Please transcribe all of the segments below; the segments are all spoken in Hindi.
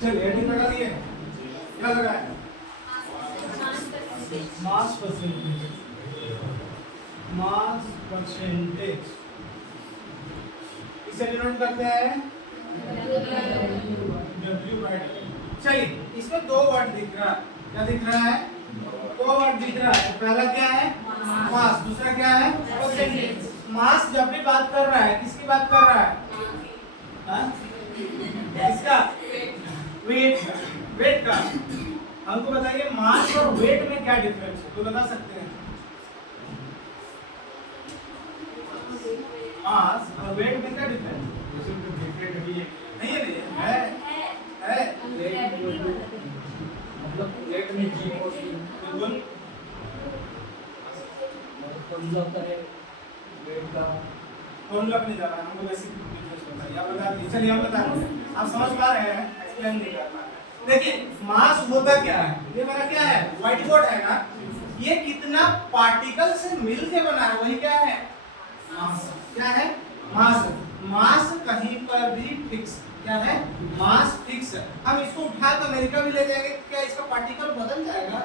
चलिए हेडिंग लगा दिए, क्या लगा है? मास परसेंटेज, मास परसेंटेज इसे डिनोट करते हैं W बाय। चलिए इसमें दो वर्ड दिख रहा है, क्या दिख रहा है? दो वर्ड दिख रहा है। पहला क्या है? मास, दूसरा क्या है? परसेंटेज। मास जब भी बात कर रहा है किसकी बात कर रहा है? इसका वेट, वेट का। हमको बताइए मास और वेट में क्या डिफरेंस है, तो बता सकते हैं? मास और वेट में क्या डिफरेंस नहीं है? है मतलब वेट में जी होती है, बिल्कुल होता है वेट का फॉर्मूला नहीं जा रहा है, हमको बेसिक डिफरेंस बताइए। आप बता दीजिए, चलिए हम बता दें, आप समझ पा रहे हैं, एक्सप्लेन नहीं कर पा रहे। देखिए मास होता क्या है? ये मेरा क्या है? व्हाइट बोर्ड है ना, ये कितना पार्टिकल से मिलके बना है वही क्या है? मास। क्या है? मास। मास कहीं पर भी फिक्स, क्या है? मास फिक्स है। हम इसको उठा कर अमेरिका भी ले जाएंगे, क्या इसका पार्टिकल बदल जाएगा?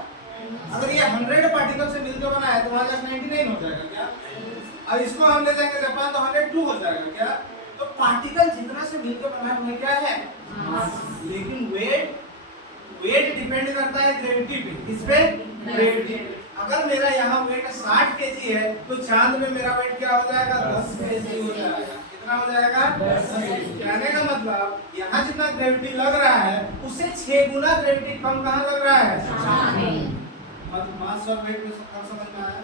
अगर ये 100 पार्टिकल से मिलकर बना है तो वहां जाकर 99 हो जाएगा क्या? अब इसको हम ले जाएंगे जापान तो 102 हो जाएगा क्या? तो पार्टिकल जितना से मिलकर बना है वो क्या है? मास। लेकिन वेट, वेट डिपेंड करता है ग्रेविटी पे। किस पे? ग्रेविटी। अगर मेरा यहाँ वेट 60 केजी है तो चांद में मेरा वेट क्या हो जाएगा? 10 केजी हो जाएगा। कितना हो जाएगा? 10 केजी। कहने का मतलब यहाँ जितना ग्रेविटी लग रहा है उससे 6 गुना ग्रेविटी कम कहाँ लग रहा है? मतलब मास और वेट में सब समझ में आया?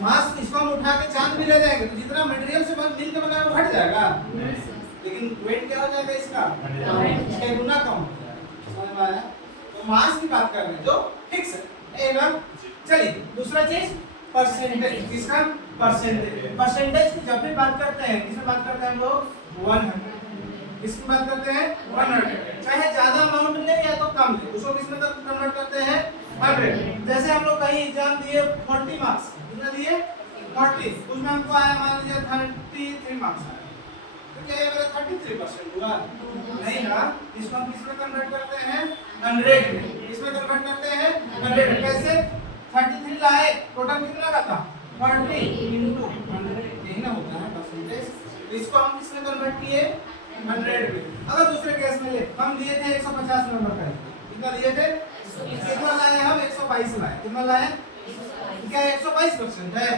मास इसको हम उठा के चांद भी ले जाएंगे तो जितना मटेरियल से मिल के बना है वो हट जाएगा, लेकिन वेट क्या हो जाएगा इसका? 6 गुना कम हो जाएगा। समझ में आया? तो मास की बात कर रहे हैं जो फिक्स है एकदम। चलिए दूसरा चीज परसेंटेज। किसका? परसेंटेज। परसेंटेज की जब भी बात करते हैं किसमें बात करते हैं हम लोग? 100। किसकी बात करते हैं? 100। चाहे ज्यादा अमाउंट ले या तो कम ले, उसको किसमें कन्वर्ट करते हैं? 100। जैसे हम लोग कहीं एग्जाम दिए 40 मार्क्स, कितना दिए? 40, उसमें हमको आया मान लीजिए 33 मार्क्स आए, तो क्या ये मेरा 33% हुआ? नहीं ना, इसको हम किसमें कन्वर्ट करते हैं? 100 में। इसमें कन्वर्ट करते हैं 100। कैसे? 33 लाए, टोटल कितना का था? 40 into 100, यही ना होता है परसेंटेज। इसको हम किसमें कन्वर्ट किए? 100 में। अगर दूसरे केस में ले, हम दिए थे 150 नंबर का, कितना दिए थे? कितना लाए हम? 122 लाए। कितना लाए? क्या 122% है?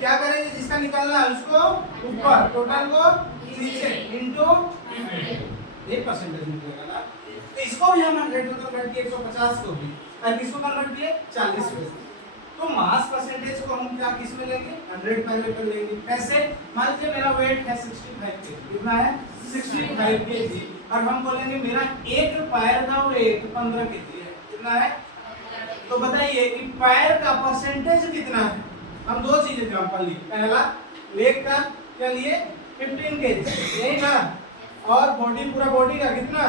क्या करेंगे? जिसका निकालना है उसको ऊपर, टोटल को नीचे, इंटू 100 परसेंटेज निकलेगा ना। तो इसको भी हम 100 में कन्वर्ट किए, 150 को भी, और किसको कन्वर्ट किए? 40 में। तो मास परसेंटेज को हम क्या किस में लेंगे? 100 पहले कर लेंगे। कैसे? मान लीजिए मेरा वेट है 65 केजी, कितना है? 65 केजी, और हम बोलेंगे मेरा एक पैर का वेट 15 केजी है, कितना है? तो बताइए कि पैर का परसेंटेज कितना है? हम दो चीज एग्जांपल लिए, पहला लेग का क्या लिए? 15 केजी, यही ना, और बॉडी, पूरा बॉडी का कितना?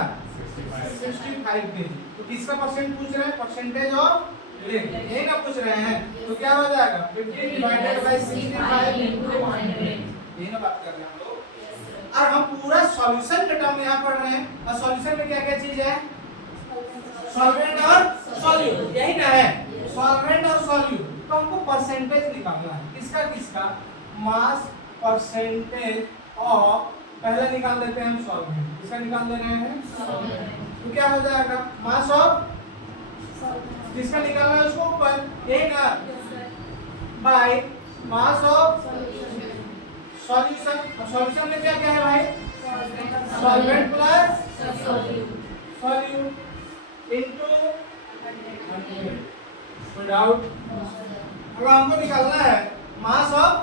65 केजी। तो किसका परसेंट पूछ रहे हैं? परसेंटेज और लेग, यही ना पूछ रहे हैं। तो क्या हो जाएगा? 15 डिवाइडेड बाय 65 इनटू 100, यही ना बात कर रहे हैं हम लोग। और हम पूरा सॉल्यूशन का टर्म यहाँ पढ़ रहे हैं, और सॉल्यूशन में क्या क्या चीज है? सॉल्वेंट और सॉल्यूट, यही ना है? सॉल्वेंट और सॉल्यूट। तो हमको परसेंटेज निकालना है, किसका किसका? मास परसेंटेज ऑफ, पहले निकाल देते हैं हम सॉल्वेंट, किसका निकाल दे रहे हैं? तो क्या हो जाएगा? मास ऑफ, किसका निकालना है उसको ऊपर, यही ना, by mass of solution. Solution में क्या क्या है भाई? Solvent plus solute into 100। कोई डाउट? अगर हमको निकालना है mass of,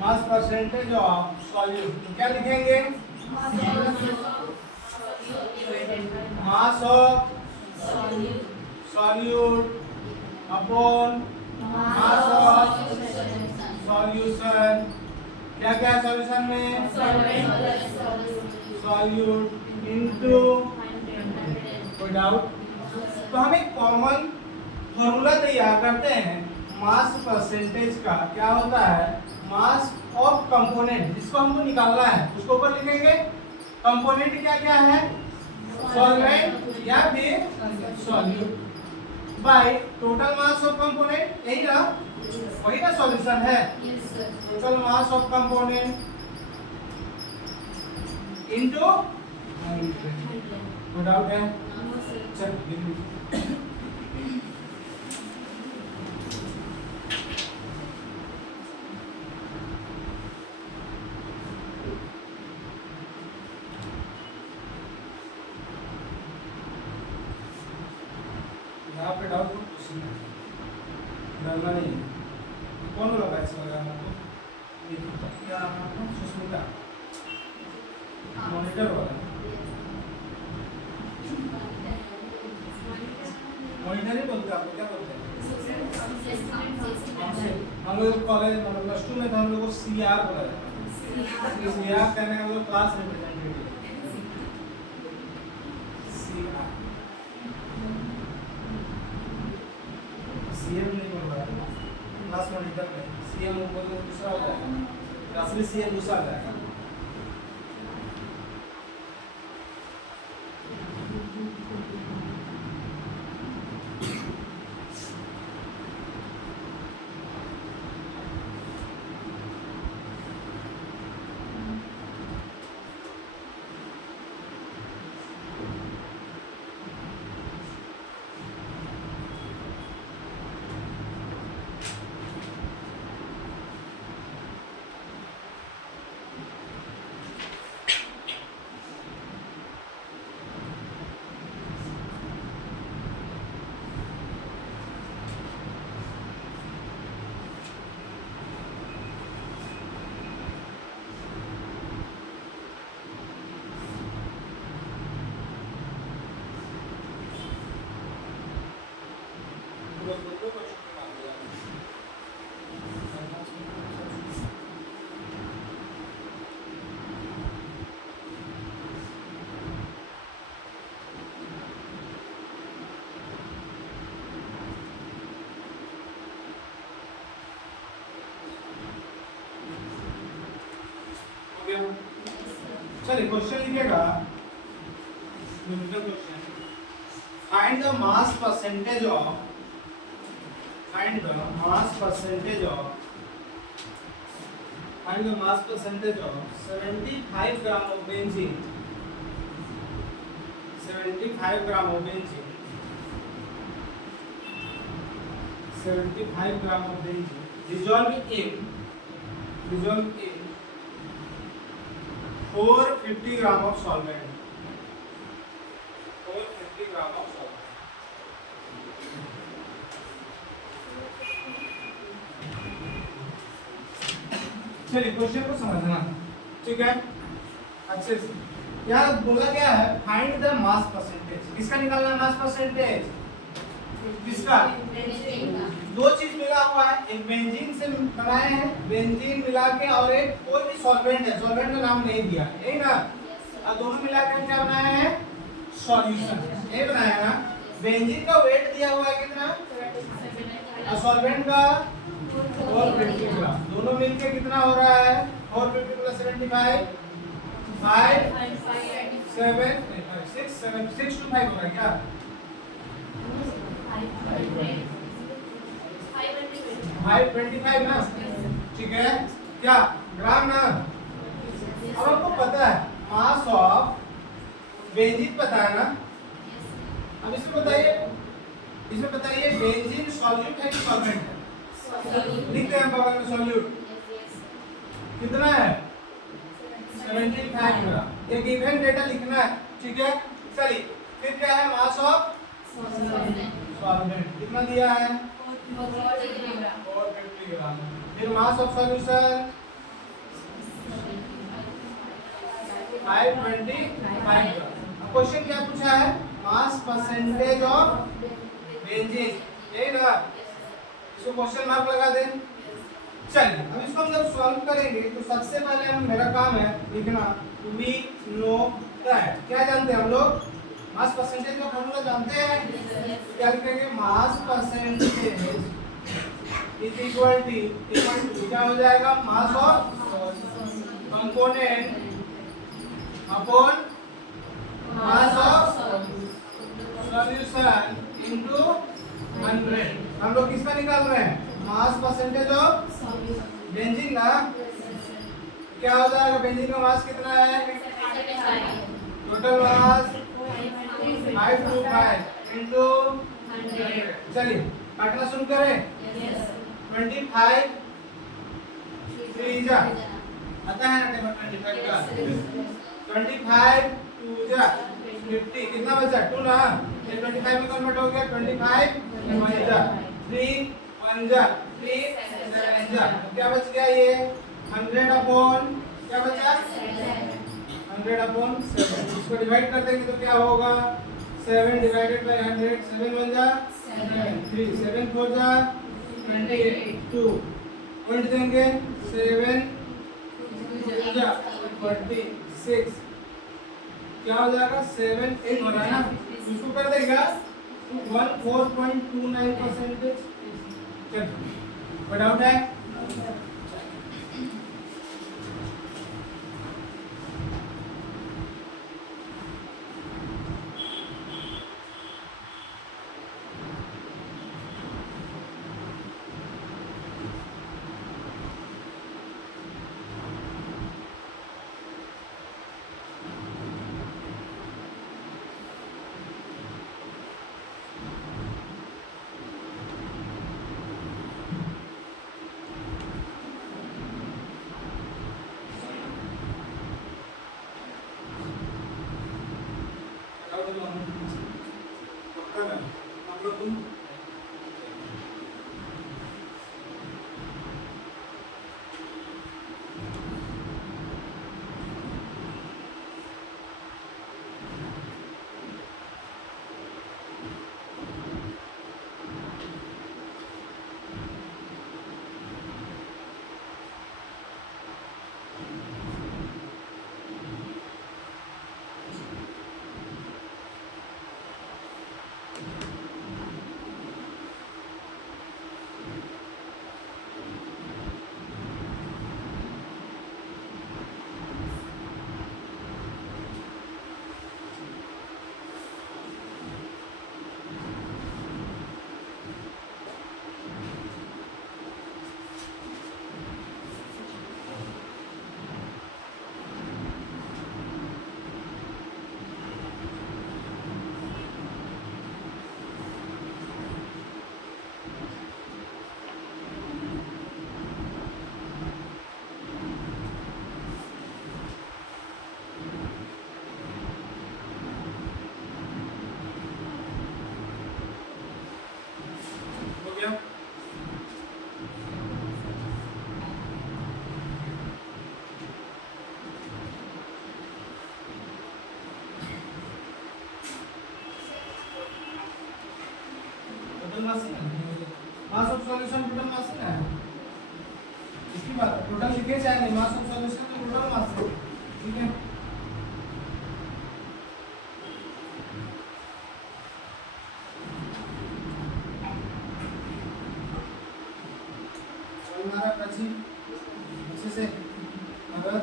mass percentage of solute, तो क्या लिखेंगे? Mass of solute upon mass of solution. क्या क्या सॉल्यूशन में? सॉल्यूट इनटू, कोई डाउट? तो हम एक कॉमन फॉर्मूला तैयार करते हैं मास परसेंटेज का। क्या होता है? मास ऑफ कंपोनेंट, जिसको हमको निकालना है उसको ऊपर लिखेंगे, कंपोनेंट क्या क्या है, सॉल्वेंट या फिर solute, by total mass of component, यही ना, वही ना सॉल्यूशन है, total mass of component into, no doubt है, चल यहाँ पे डाउट क्वेश्चन है, डरना नहीं है। कौन बोला बैच लगाना आपको, क्या नाम है आपका, सुष्मिता, मॉनिटर वाला, मॉनिटर ही बोलते हैं आपको, क्या बोलते हैं, हम लोग कॉलेज मतलब प्लस 2 में तो हम लोग को सीआर बोला जाता है, सीआर कहने का मतलब क्लास रिप्रेजेंटेटिव, सीआर, सीएम नहीं बोल रहा है, क्लास मॉनिटर में सीएम बोल के दूसरा हो जाएगा, असली सीएम दूसरा आ जाएगा। चलिए क्वेश्चन लिखिएगा, question, find the mass percentage of, find the mass percentage of, find the mass percentage of 75 gram of benzene, 75 gram of benzene, 75 gram of benzene dissolved in 450 gram of solvent, 450 gram of solvent। चलिए क्वेश्चन को समझना, ठीक है अच्छे से। क्या बोला गया है, फाइंड द मास परसेंटेज, किसका निकालना है मास परसेंटेज, किसका, दो चीज मिला हुआ है, एक बेंजीन से बनाए हैं, बेंजीन मिला के, और एक कोई भी सॉल्वेंट है, सॉल्वेंट का नाम नहीं दिया, यही ना, और दोनों मिला के क्या बनाया है, सॉल्यूशन, ये बनाया ना। बेंजीन का वेट दिया हुआ है कितना, और सॉल्वेंट का 450 ग्राम, दोनों मिलके कितना हो रहा है, 450 प्लस 75 5 7 6 7 6 to 5 हो रहा है क्या, 525 ना, ठीक है, क्या ग्राम ना। अब आपको पता है मास ऑफ बेंजीन पता है ना, अब इसमें बताइए बेंजीन सॉल्यूट है कि सॉल्वेंट है, लिखते हैं बगल में सॉल्यूट, कितना है 75 ग्राम, ये गिवन डेटा लिखना है, ठीक है। चलिए फिर क्या है, मास ऑफ सॉल्वेंट कितना दिया है, 450 ग्राम, फिर मास ऑफ सॉल्यूशन 525 ग्राम। क्वेश्चन क्या पूछा है, मास परसेंटेज ऑफ बेंजीन, यही ना, इसको क्वेश्चन मार्क लगा दें। चलिए अब इसको हम जब सॉल्व करेंगे तो सबसे पहले हम, मेरा काम है लिखना, वी नो दैट, क्या जानते हैं हम लोग, मास परसेंटेज का फॉर्मूला जानते हैं, क्या लिखेंगे, mass percentage is equal to क्या हो जाएगा, mass of component upon mass of solution into 100। हम लोग किसका निकाल रहे हैं? मास परसेंटेज ऑफ बेंजीन ना। क्या हो जाएगा? बेंजीन का मास कितना है? टोटल मास 525 इनटू 100। चलिए काटना शुरू करें। 25 3 जा आता है ना टेबल 25 का। 25 2 जा 50 कितना बचा? 2 ना। ये 25 में कन्वर्ट हो गया। 25 1 जा 3 1 जा 3 7 जा। क्या बच गया? ये 100 अपॉन क्या बचा? 100 अपॉन 7। इसको डिवाइड कर देंगे तो क्या होगा? 7 डिवाइडेड बाय 100। 7 1 जा 3 7 4 जा 22। पॉइंट देंगे 7 जा 46। क्या हो जाएगा? 7 8 हो रहा है ना। इसको कर देगा 14.29%। चल कोई डाउट है? मास ऑफ सॉल्यूशन टोटल मास है। इसकी बात टोटल लिखे चाहे नहीं, मास ऑफ सॉल्यूशन तो टोटल मास है। ठीक है हमारा अच्छे से अगर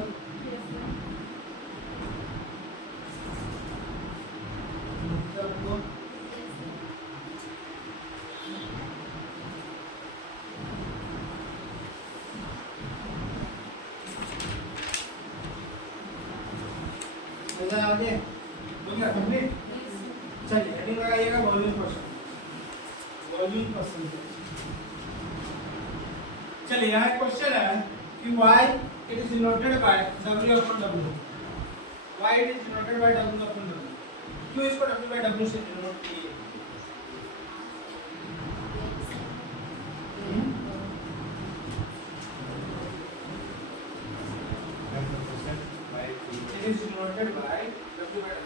आगे हो गया कंप्लीट। चलिए हेडिंग लगाइएगा वॉल्यूम परसेंटेज। चलिए यहाँ एक क्वेश्चन है कि y it is denoted by w upon w। y it is denoted by w upon w। क्यों इसको w by w से डिनोट किए? It is denoted by w by w।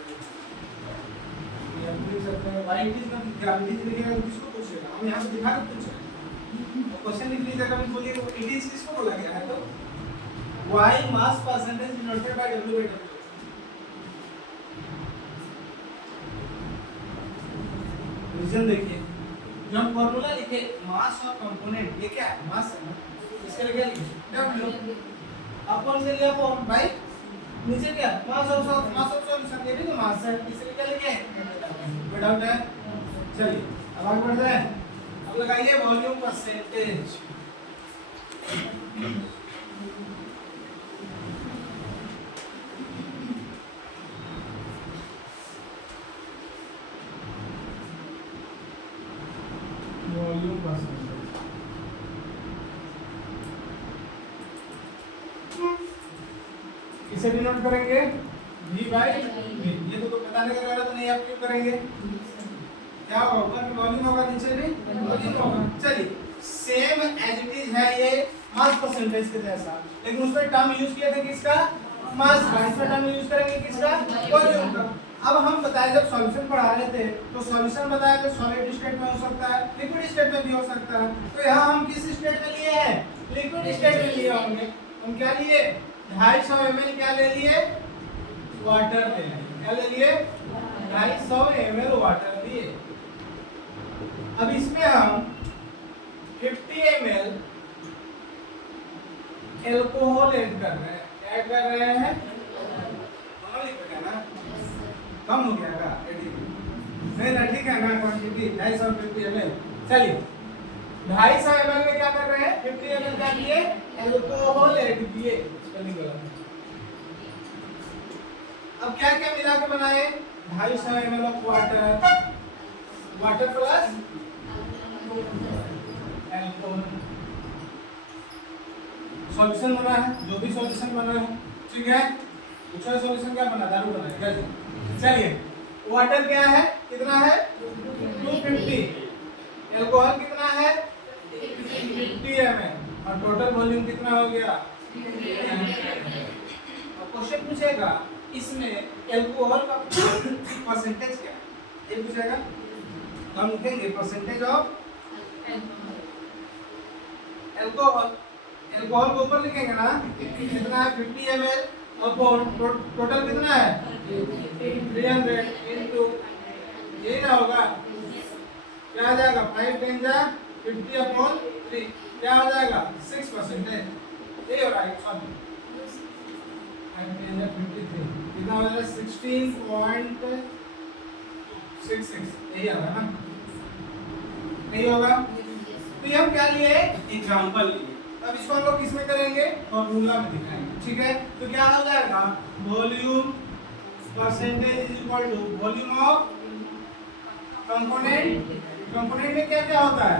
ये हम लिख सकते हैं y it is ना ग्रेविटी से लिखेगा तो किसको पूछेगा? हम यहाँ पे दिखा के पूछेगा। क्वेश्चन लिख लीजिएगा। मैं बोलिए इट इज किसको बोला गया है? तो y mass percentage denoted by w by w। Reason देखिए, जो हम फार्मूला लिखे मास ऑफ कंपोनेंट, ये क्या है? मास है ना। इसके लिए क्या लिखे? w अपन से लिया अपॉन बाय नीचे क्या मास ऑफ सॉल्यूशन, ये भी तो मास है, इसलिए क्या लिखे कोई डाउट है? चलिए अब आगे बढ़ते हैं। अब लगाइए वॉल्यूम परसेंटेज। वॉल्यूम परसेंटेज इसे डिनोट करेंगे v बाय v। ये तो बताने का जरूरत नहीं, आप क्यों करेंगे? क्या होगा? ऊपर में वॉल्यूम होगा, नीचे भी वॉल्यूम होगा। चलिए सेम एज इट इज है ये मास परसेंटेज के जैसा, लेकिन उसमें टर्म यूज किया था किसका? मास का। इसमें टर्म यूज करेंगे किसका? वॉल्यूम का। अब हम बताए जब सॉल्यूशन पढ़ा रहे थे तो सॉल्यूशन बताया तो सॉलिड स्टेट में हो सकता है, लिक्विड स्टेट में भी हो सकता है। तो यहाँ हम किस स्टेट में लिए हैं? लिक्विड स्टेट में लिए होंगे। हम क्या लिए? 250 ml क्या ले लिए? वाटर ले लिए। क्या ले लिए? 250 ml वाटर लिए। अब इसमें हम 50 ml एल्कोहल ऐड कर रहे हैं। ऐड कर रहे हैं, दोनों लिक्विड है ना, कम हो गया का नहीं ना, ठीक है ना, क्वांटिटी 250 ml। चलिए 250 ml में क्या कर रहे हैं? 50 ml क्या किए? एल्कोहल ऐड किए। स्पेलिंग गलत है। अब क्या क्या मिला के बनाए? 250 ml of water, water plus alcohol. Solution बना है, जो भी सॉल्यूशन बना है, ठीक है। दूसरा सॉल्यूशन क्या बना? दारू बना है। कैसे? चलिए वाटर क्या है? कितना है? 250। एल्कोहल कितना है? 50 ml। और टोटल वॉल्यूम कितना हो गया? अब क्वेश्चन पूछेगा इसमें एल्कोहल का परसेंटेज क्या है, ये पूछेगा। हम लिखेंगे परसेंटेज ऑफ एल्कोहल। एल्कोहल को ऊपर लिखेंगे ना, कितना है? 50 ml अपॉन टोटल कितना है? 300 इनटू, ये ना होगा, क्या आ जाएगा? 5 10 जा 50 अपॉन 3, क्या हो जाएगा? 6%। ये हो रहा है, सॉरी 5 10 जा 53, कितना हो जाएगा? 16.66, यही आ रहा है ना, नहीं होगा? तो ये हम क्या लिए? एग्जांपल लिए। अब इसको हम लोग किस में करेंगे? फॉर्मूला में दिखाएंगे, ठीक है। तो क्या हो जाएगा? Volume percentage is equal to volume of component. Component में क्या क्या होता है?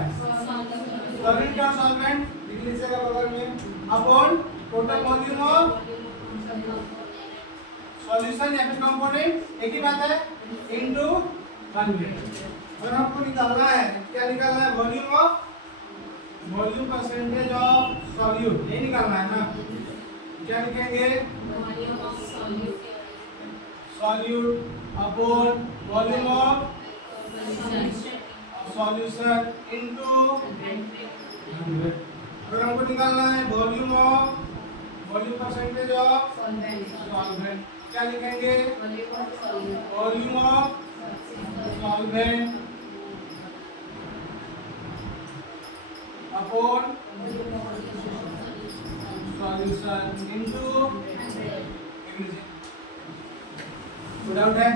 सॉलिड का सॉल्वेंट, लिख लीजिएगा बगल में, upon total volume of solution या फिर कंपोनेंट, एक ही बात है, इनटू 100। और हमको निकालना है, क्या निकालना है? Volume of, volume percentage of solute, ये निकालना है ना। क्या लिखेंगे? Solute upon volume of solution into 100। अगर हमको निकालना है volume of, volume percentage of solvent, क्या लिखेंगे? Volume of solvent upon solution into 100। कोई डाउट है?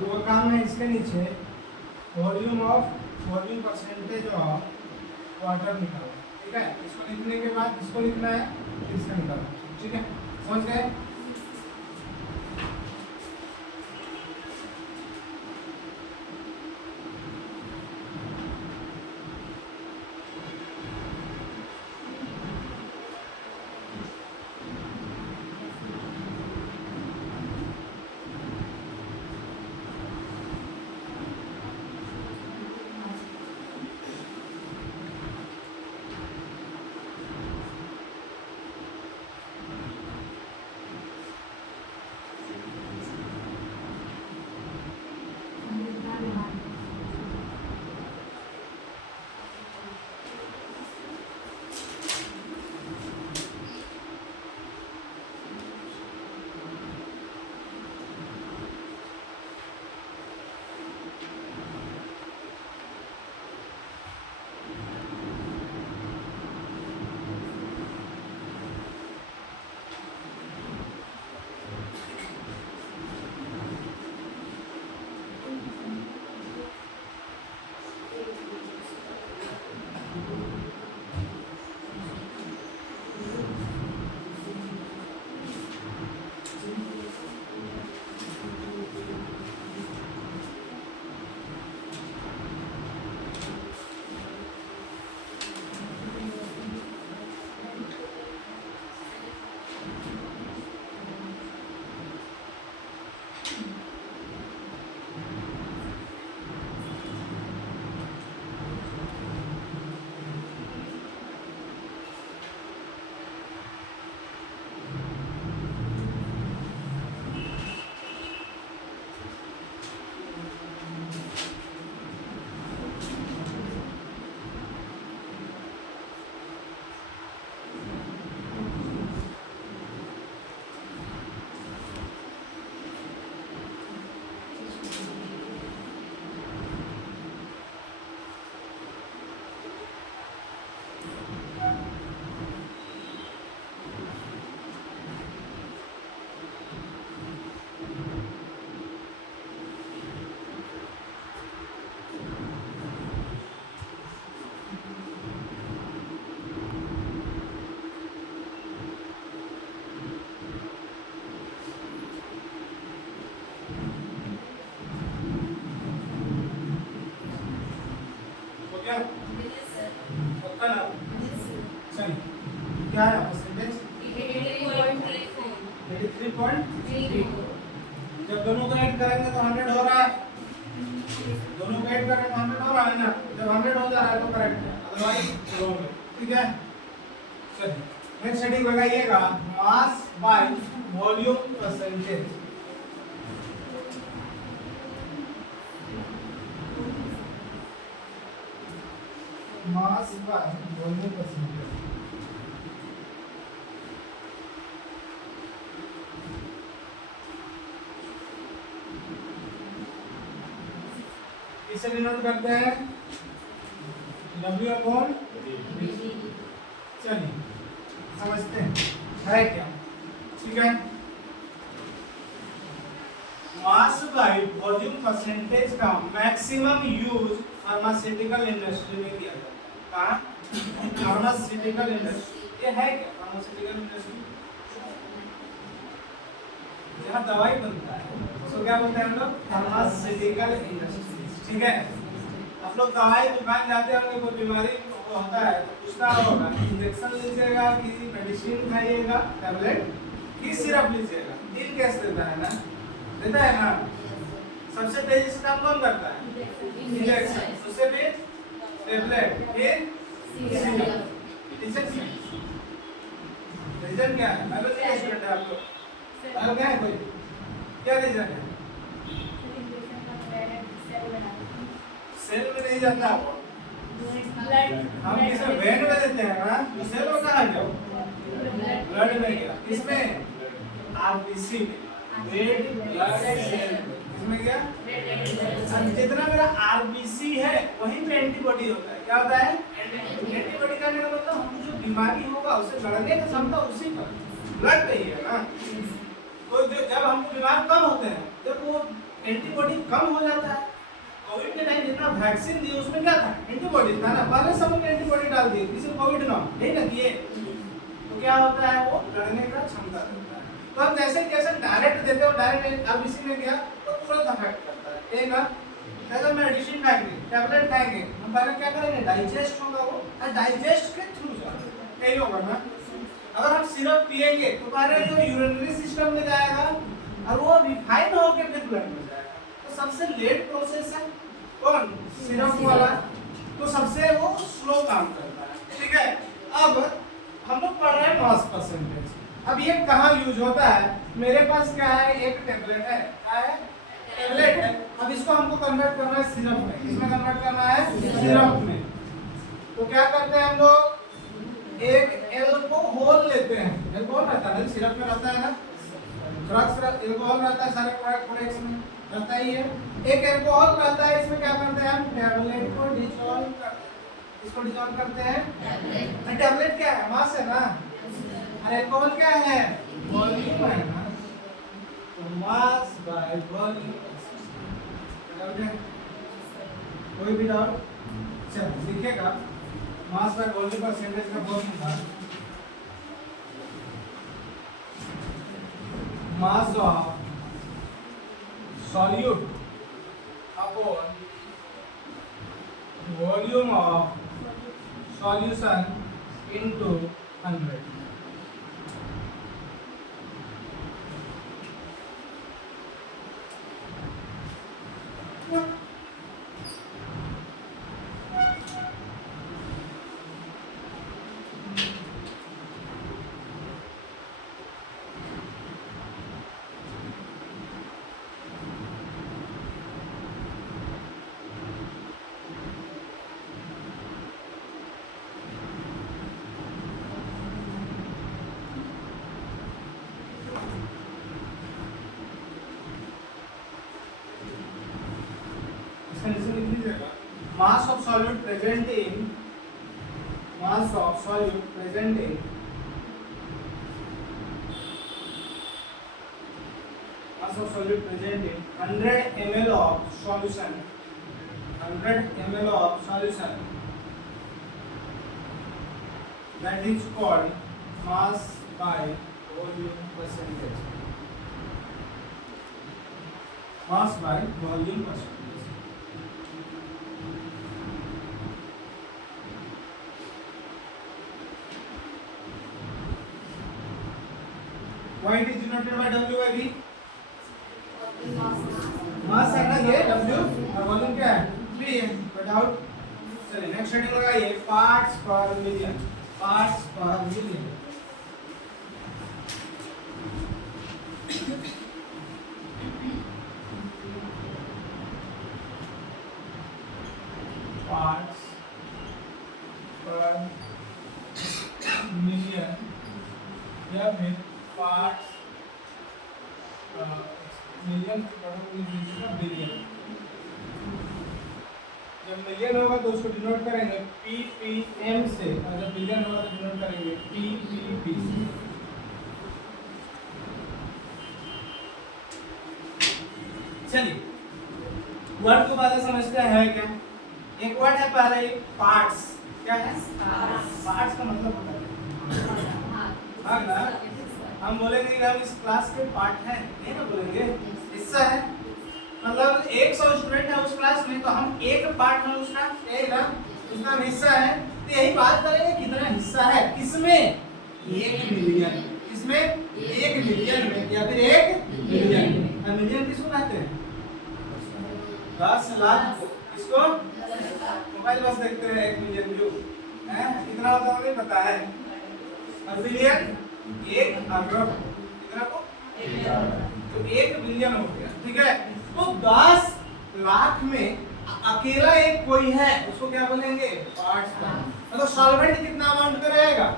वो काम है इसके नीचे volume of, volume percentage of water निकालना, ठीक है। इसको लिखने के बाद इसको लिखना है, इसका निकालना, ठीक है। समझ गए? 3.3। जब दोनों को ऐड करेंगे तो 100 हो रहा है, दोनों को ऐड करेंगे तो 100 हो रहा है ना। जब 100 हो जा रहा है तो करेक्ट है, अदरवाइज रॉन्ग है। ठीक है, चलिए नेक्स्ट हेडिंग लगाइएगा, mass by volume percentage. Mass by volume percentage. इसे डिनोट करते हैं W अपॉन V। चलिए समझते हैं है क्या। ठीक है, मास बाय वॉल्यूम परसेंटेज का मैक्सिमम यूज फार्मास्यूटिकल इंडस्ट्री में किया जाता है। कहाँ? Pharmaceutical industry. ये है क्या फार्मास्यूटिकल इंडस्ट्री? जहाँ दवाई बनता है उसको क्या बोलते हैं हम लोग? Pharmaceutical industry. ठीक है, आप लोग दवाई दुकान जाते होंगे, कोई बीमारी होता है तो पूछना होगा इंजेक्शन लीजिएगा कि मेडिसिन खाइएगा, टैबलेट कि सिरप लीजिएगा। तीन केस देता है ना, देता है ना। सबसे तेजी से काम कौन करता है? इंजेक्शन, उससे फिर टैबलेट, फिर सिरप। रीजन क्या है? बायोलॉजी का स्टूडेंट है आप लोग, और क्या है कोई? क्या रीजन है? सेल में नहीं जाता आपको, हम किसमें? वेन में देते हैं ना, तो सेल में कहाँ जाओ? ब्लड में गया। किसमें? आरबीसी में, रेड ब्लड सेल। किसमें गया? जितना मेरा आरबीसी है वहीं पे एंटीबॉडी होता है। क्या होता है? एंटीबॉडी का मतलब हमको जो बीमारी होगा उससे लड़ने की क्षमता उसी पर ब्लड पे ही है ना। तो जब हमको बीमार कब होते हैं? जब वो एंटीबॉडी कम हो जाता है। कोविड के टाइम जितना वैक्सीन दी उसमें क्या था? एंटीबॉडी था ना। पहले सब लोग एंटीबॉडी डाल दी, किसी कोविड ना नहीं ना किए, तो क्या होता है? वो लड़ने का क्षमता देता है। तो हम जैसे जैसे डायरेक्ट देते हो, डायरेक्ट आरबीसी में गया तो तुरंत अफेक्ट करता है। एक अगर मेडिसिन खाएंगे, टैबलेट खाएंगे, हम पहले क्या करेंगे? डाइजेस्ट होगा वो, और डाइजेस्ट के थ्रू जाएगा, यही होगा ना। अगर हम सिरप पिएंगे तो पहले जो यूरिनरी सिस्टम में जाएगा और वो रिफाइन होकर फिर ब्लड में जाएगा। तो सबसे लेट प्रोसेस है कौन? सिरप वाला। तो सबसे वो स्लो काम करता है। ठीक है, अब हम लोग पढ़ रहे हैं मास परसेंटेज। अब ये कहाँ यूज होता है? मेरे पास क्या है? एक टेबलेट है। क्या है? टेबलेट है। अब इसको हमको कन्वर्ट करना है सिरप में। किसमें कन्वर्ट करना है? सिरप में। तो क्या करते हैं हम लोग? एक एल्कोहल लेते हैं। एल्कोहल रहता है सिरप में, रहता है ना। ड्रग्स एल्कोहल रहता है, सारे प्रोडक्ट्स में रहता ही है। एक एल्कोहल रहता है, इसमें क्या करते हैं हम? टैबलेट को डिसॉल्व करते हैं। इसको डिसॉल्व करते हैं। टैबलेट क्या है? मास है ना, और एल्कोहल क्या है? वॉल्यूम है ना। तो मास बाय वॉल्यूम। कोई भी डाउट? चलो लिखिएगा, मास बाय वॉल्यूम परसेंटेज का formula mass of solute upon volume of solution into 100। Mass of solute present in mass of solute present in mass of solute present in 100 ml of solution, 100 ml of solution, that is called mass by volume percentage. Mass by volume percentage. Weight is denoted by W by V। Mass है ना ये W और वॉल्यूम क्या है V है। विदाउट चलिए नेक्स्ट हेडिंग लगाइए पार्ट्स पर मिलियन। पार्ट्स पर मिलियन पार्ट्स पर मिलियन या फिर पार्ट्स मिलियन बिलियन। जब मिलियन होगा तो उसको डिनोट करेंगे ppm से और जब बिलियन होगा तो डिनोट करेंगे ppb से। चलिए वर्ड को पहले समझते हैं क्या। एक वर्ड है पहले पार्ट्स। क्या है पार्ट्स का मतलब होता है हाँ ना। हम बोलेंगे कि हम इस क्लास के पार्ट हैं ये ना बोलेंगे हिस्सा है। मतलब 100 स्टूडेंट है उस क्लास में तो हम एक पार्ट में उसका यही ना उसका हिस्सा है। तो यही बात करेंगे कितना हिस्सा है किसमें 1 मिलियन। किसमें 1 मिलियन में या फिर 1 मिलियन। मिलियन किसको कहते हैं 10 लाख। इसको मोबाइल बस देखते हैं 1 मिलियन व्यू है कितना होता है नहीं पता है। और बिलियन 1 अरब कितना को तो 1 बिलियन हो गया ठीक है। तो 10 लाख में अकेला एक कोई है उसको क्या बोलेंगे पार्ट्स का। मतलब सॉल्वेंट कितना अमाउंट का रहेगा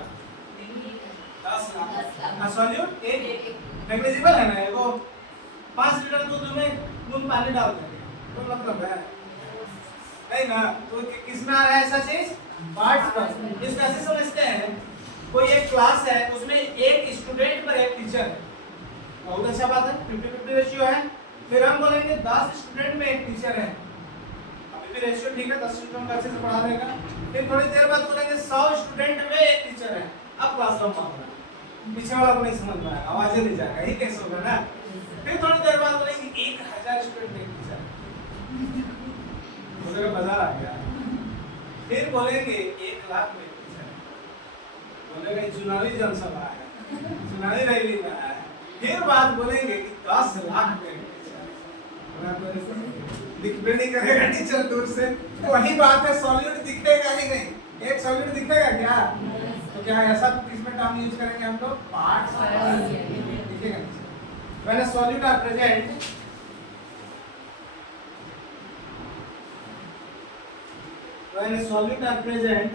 10 लाख। सॉल्यूट एक नेग्लिजिबल है ना वो 5 लीटर दूध में दूध पानी डाल देंगे तो मतलब है नहीं ना। तो किसमें आ रहा है ऐसा चीज पार्ट्स पर। इसको ऐसे समझते हैं कोई एक क्लास है उसमें एक स्टूडेंट पर एक टीचर है। बहुत अच्छा बात है 50-50 रेशियो है। फिर हम बोलेंगे 10 स्टूडेंट में एक टीचर है। अभी भी रेशियो ठीक है 10 स्टूडेंट को अच्छे से पढ़ा देगा। फिर थोड़ी देर बाद बोलेंगे 100 स्टूडेंट में एक टीचर है। अब क्लास लंबा होगा पीछे वाला को नहीं समझ में आएगा आवाज नहीं जाएगा ये कैसे होगा ना। फिर थोड़ी देर बाद बोलेंगे 1000 स्टूडेंट में एक टीचर है बोलेगा बाजार आ गया। फिर बोलेंगे 1 लाख में एक टीचर है बोलेगा चुनावी जनसभा है चुनावी रैली में है। फिर बात बोलेंगे कि 10 लाख में दिखने नहीं करेगा टीचर दूर से। तो वही बात है सॉल्यूट दिखेगा ही नहीं। एक सॉल्यूट दिखेगा क्या तो क्या ऐसा इसमें टर्म यूज करेंगे हम लोग पार्ट्स दिखेगा when a solute are present when a solute are present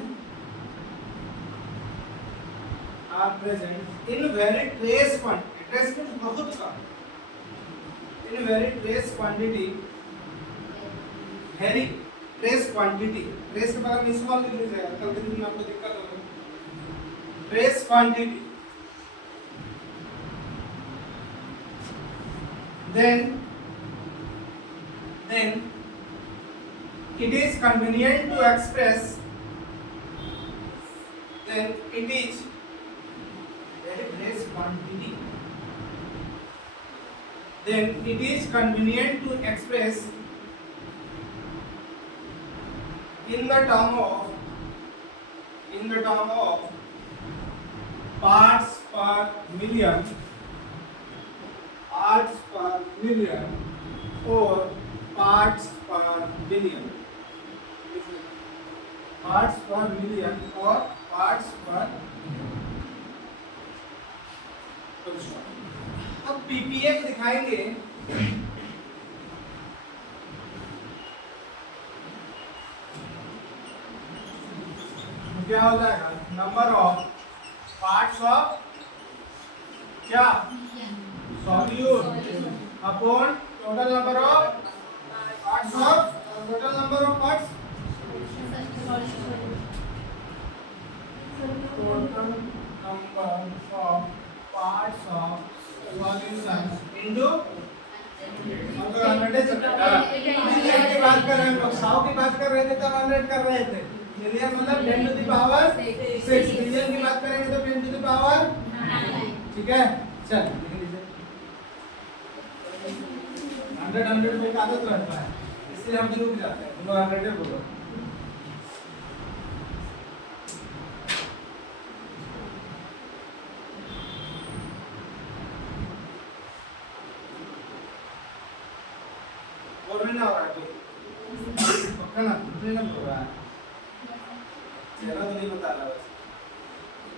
in very trace quantity। trace means बहुत कम in very trace quantity very trace quantity। trace के बाद में स्मॉल लिख लीजिएगा कल के दिन में आपको दिक्कत होगी। trace quantity then it is convenient to express then it is very trace quantity then it is convenient to express in the term of parts per million or parts per billion। parts per million or parts per अब पीपीएम दिखाएंगे क्या हो जाएगा नंबर ऑफ पार्ट्स ऑफ क्या solute upon total number of parts of total number of parts total number of parts of solution into अगर 100 की बात कर रहे हैं लोग 100 की बात कर रहे थे तब 100 कर रहे थे। मिलियन मतलब 10 टू द पावर 6। मिलियन की बात करेंगे तो 10 टू द पावर 9। ठीक है चल लिख लीजिए 100 में एक आदत रहता है इसलिए हम रुक जाते हैं। तुम 100 बोलो ना हो रहा है कोई पक्का ना ना हो रहा है चेहरा तो नहीं बता रहा बस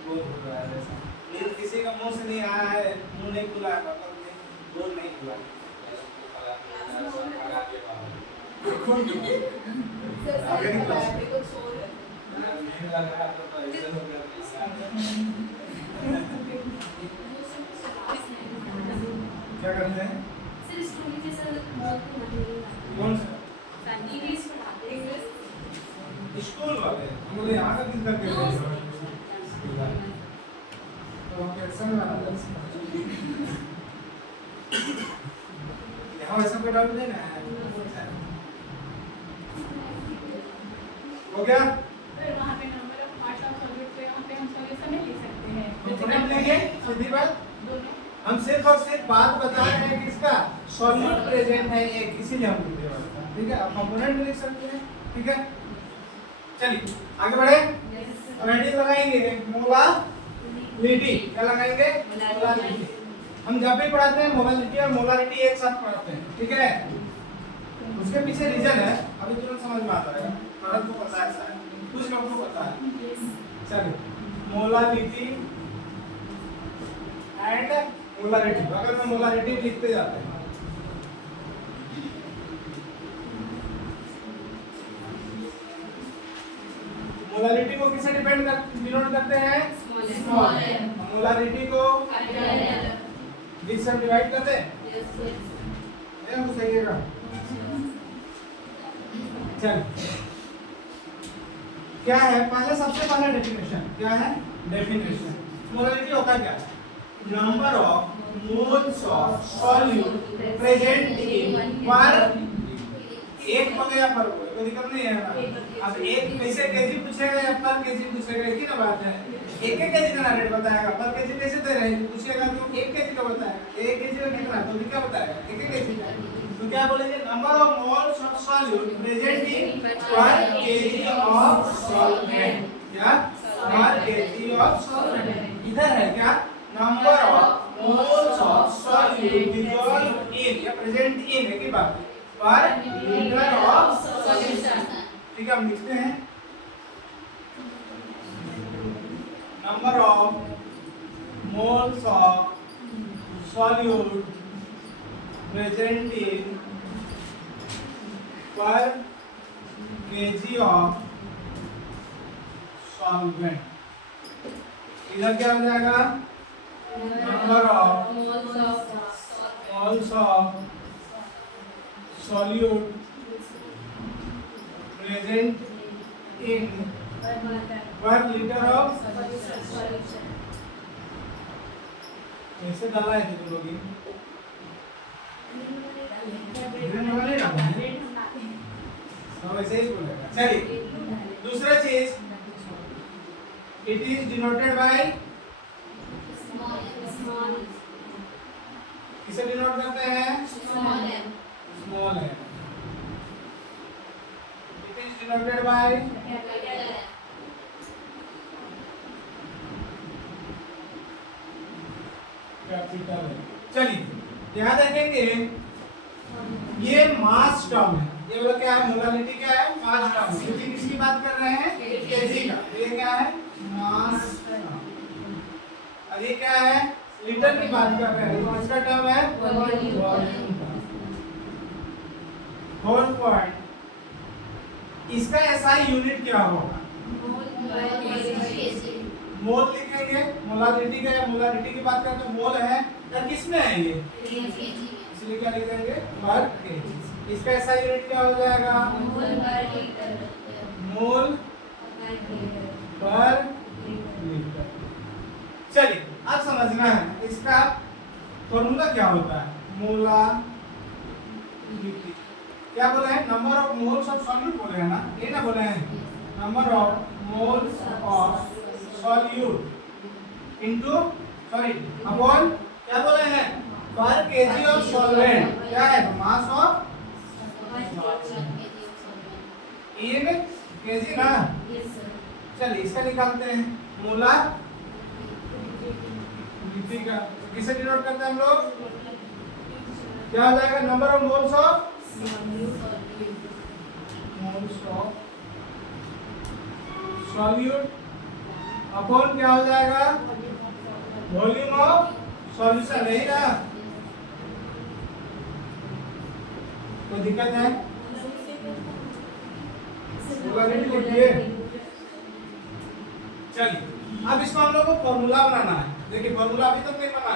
बोल हो रहा है ऐसा नींद किसी का मुंह से नहीं आया है मुंह नहीं खुला है मतलब नहीं बोल नहीं खुला आगे निकला क्या करते हैं सर स्टोरी जैसा कौन सा इंग्लिश पढ़ाते हैं स्कूल वाले हम बोले यहाँ का किस करके तो कैसा ना यहाँ वैसा कोई डाउट नहीं ना हो गया फिर वहाँ पे number of parts of solute पे वहाँ पे हम सॉल्यूशन नहीं लिख सकते हैं कंपोनेंट लेंगे सीधी बात दोनों हम सिर्फ और सिर्फ बात बता रहे हैं कि इसका सॉल्यूट प्रेजेंट है एक इसीलिए हम लिख रहे हैं ठीक है आप कंपोनेंट भी लिख सकते हैं ठीक है चलिए आगे बढ़े रेडी लगाएंगे मोलालिटी क्या लगाएंगे मोलालिटी हम जब भी पढ़ाते हैं मोलालिटी और मोलारिटी एक साथ पढ़ाते हैं ठीक है उसके पीछे रीजन है अभी तुरंत समझ में आता है पढ़त को पता है शायद कुछ लोगों को पता है चलिए मोलालिटी एंड मोलारिटी अगर मैं मोलारिटी लिखते जाते हैं मोलारिटी को किससे डिनोट करते हैं स्मॉल मोलारिटी को किससे डिवाइड करते हैं ये हम सही है चल क्या है पहले सबसे पहले डेफिनेशन क्या है डेफिनेशन मोलारिटी होता क्या है number of moles of solute present in पर एक पर या पर कोई दिक्कत नहीं है ना अब एक कैसे केजी पूछेगा या पर केजी पूछेगा एक ही ना बात है एक एक केजी का रेट बताएगा पर केजी कैसे दे रहे हैं पूछेगा तो एक केजी का बताएगा एक केजी का कितना तो भी क्या बताएगा एक एक केजी का तो क्या बोलेंगे number of moles of solute present in पर केजी ऑफ सॉल्वेंट क्या पर केजी ऑफ सॉल्वेंट इधर है क्या number of moles of solute dissolve in या प्रेजेंट इन है की बात पर लीटर ऑफ सॉल्यूशन ठीक है हम लिखते हैं number of moles of solute present in पर केजी ऑफ सॉल्वेंट इधर क्या हो जाएगा number of moles of solute present in 1 liter of ऐसे डाला है तुम लोग सब ऐसे ही बोलेगा चलिए दूसरा चीज इट इज डिनोटेड बाय किसे डिनोट करते हैं small है it is denoted by capital चलिए ध्यान रखेंगे ये मास टर्म है ये वाला क्या है मोलालिटी क्या है मास टर्म क्योंकि किसकी बात कर रहे हैं केजी का ये क्या है मास और ये क्या है लीटर की बात कर रहे हैं तो इसका टर्म है वॉल्यूम होल पॉइंट इसका एसआई यूनिट क्या होगा मोल लिखेंगे मोलारिटी का या मोलारिटी की बात करें तो मोल है और किसमें है ये इसलिए क्या लिख देंगे पर केजी इसका एसआई यूनिट क्या हो जाएगा मोल पर लीटर चलिए अब समझना है इसका फॉर्मूला क्या होता है मोलारिटी क्या बोले हैं number of moles of solute बोले हैं ना ये ना बोले हैं number of moles of solute into sorry upon क्या बोले हैं पर केजी ऑफ सॉल्वेंट क्या है मास ऑफ ये में केजी ना चलिए इसका निकालते हैं मोलारिटी का किसे डिनोट करते हैं हम लोग क्या हो जाएगा number of moles of moles of solute upon क्या हो जाएगा, वॉल्यूम ऑफ सॉल्यूशन, नहीं ना? कोई दिक्कत है? मोलारिटी लिखिए। चलिए अब इसको हम लोग को फॉर्मूला बनाना है। देखिए फॉर्मूला अभी तक नहीं बना।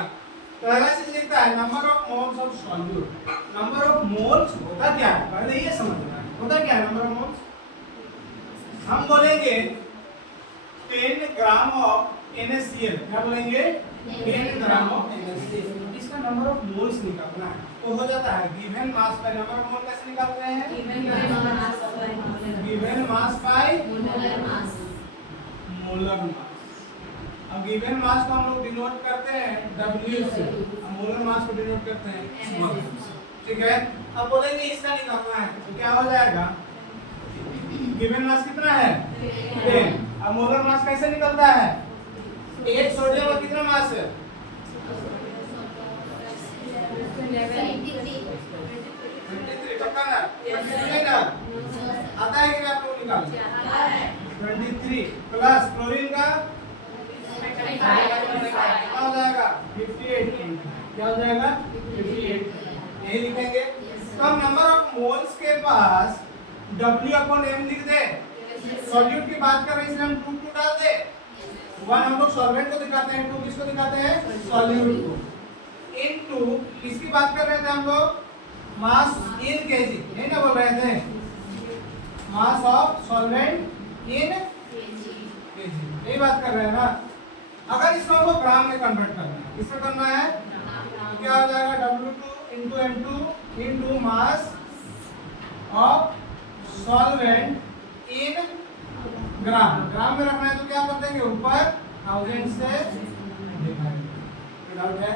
पहला चीज लिखता है number of moles of solute. Number of moles होता क्या है, पहले ये समझना है। होता क्या है नंबर ऑफ मोल्स? हम बोलेंगे 10 ग्राम ऑफ NaCl। क्या बोलेंगे? 10 ग्राम ऑफ NaCl। इसका नंबर ऑफ मोल्स निकालना है। तो हो जाता है given mass by number of mole. कैसे निकालते हैं? Given mass by molar mass. अब गिवन मास को हम लोग डिनोट करते हैं W से, मोलर मास को डिनोट करते हैं M। ठीक है, अब बोलेंगे इसका निकालना है तो क्या हो जाएगा? गिवन मास कितना है? 10। अब मोलर मास कैसे निकलता है? 8 सोडियम और कितना मास है? 23। पक्का ना? 23 ना? आता है कि आप लोग निकाल? 23 प्लस क्लोरीन का कितना हो जाएगा? 58। क्या हो जाएगा? 58। यही लिखेंगे। तो हम नंबर ऑफ मोल्स के पास W/M लिख दे। सॉल्यूट की बात कर रहे हैं इसलिए हम 2 डाल दे। 1 हम लोग सॉल्वेंट को दिखाते हैं, 2 किसको दिखाते हैं? सॉल्यूट को। इनटू किसकी बात कर रहे थे हम लोग? मास इन केजी, नहीं ना बोल रहे थे? मास ऑफ सॉल्वेंट इन केजी, यही बात कर रहे हैं ना? अगर इसको हमको ग्राम में कन्वर्ट करना है, किसमें करना है? तो क्या हो जाएगा? W2 into M2 into mass of solvent in gram. Gram में रखना है तो क्या कर देंगे? ऊपर 1000 से डिवाइड। डाउट है?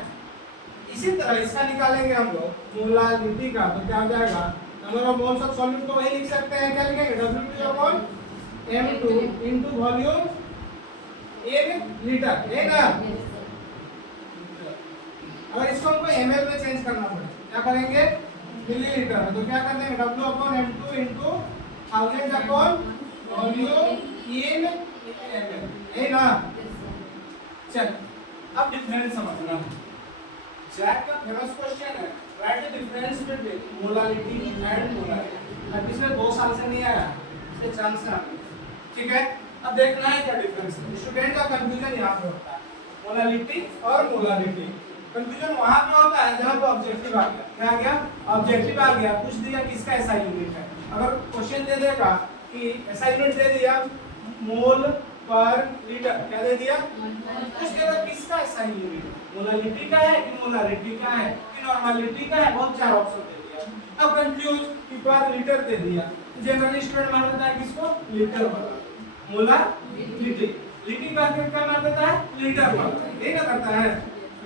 इसी तरह इसका निकालेंगे हम लोग मोलारिटी का, तो क्या हो जाएगा? Number of moles of solute को वही लिख सकते हैं। क्या लिखेंगे? W2/M2 into volume in litre, है ना? अगर इसको हमको ml में चेंज करना पड़े क्या करेंगे? मिलीलीटर में, तो क्या कर देंगे? W/M2 into 1000 वॉल्यूम इन ml, है ना? चल अब डिफरेंस समझना। जैक का फेमस क्वेश्चन है, right the difference between molarity and molarity. अब पिछले 2 साल से नहीं आया, इसके चांस है। ठीक है, अब देखना है क्या डिफरेंस है। स्टूडेंट का कंफ्यूजन यहाँ पे होता है, मोलारिटी और मोलारिटी। कंफ्यूजन वहाँ पे होता है जहाँ पे ऑब्जेक्टिव आ गया। क्या आ गया? ऑब्जेक्टिव आ गया, पूछ दिया किसका SI यूनिट है। अगर क्वेश्चन दे देगा कि SI यूनिट दे दिया मोल पर लीटर, क्या दे दिया? उसके बाद किसका SI यूनिट? मोलारिटी का है कि मोलारिटी का है कि नॉर्मलिटी का है? बहुत 4 ऑप्शन दे दिया। अब कंफ्यूज कि पर लीटर दे दिया। जनरली स्टूडेंट मान लेता है किसको? लीटर वाला। मोलारिटी लिटी का क्या मान लेता है? लीटर वाला। ये ना करता है,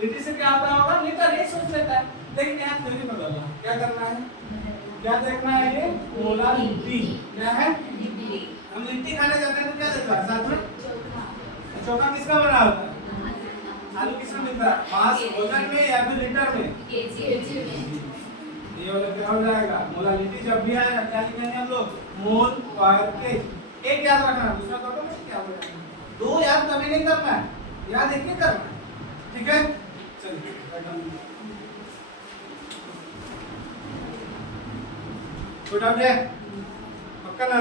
लिटी से क्या आता होगा? लीटर, ये सोच लेता है। लेकिन यहाँ थ्योरी बदलना, क्या करना है? क्या देखना है? ये मोलारिटी क्या है? हम लिट्टी खाने जाते हैं तो क्या देखता है साथ में? चोखा किसका बना होता है? आलू किसमें मिलता है? मास भोजन में या फिर लीटर में? केजी में। ये वाला क्या हो जाएगा? मोलारिटी जब भी आएगा क्या लिखेंगे हम लोग? मोल पर केजी। एक याद रखना, दूसरा तो क्या हो जाएगा? 2 याद कभी नहीं करना है, याद एक ही करना है। ठीक है, चलिए कोई डाउट है? पक्का ना?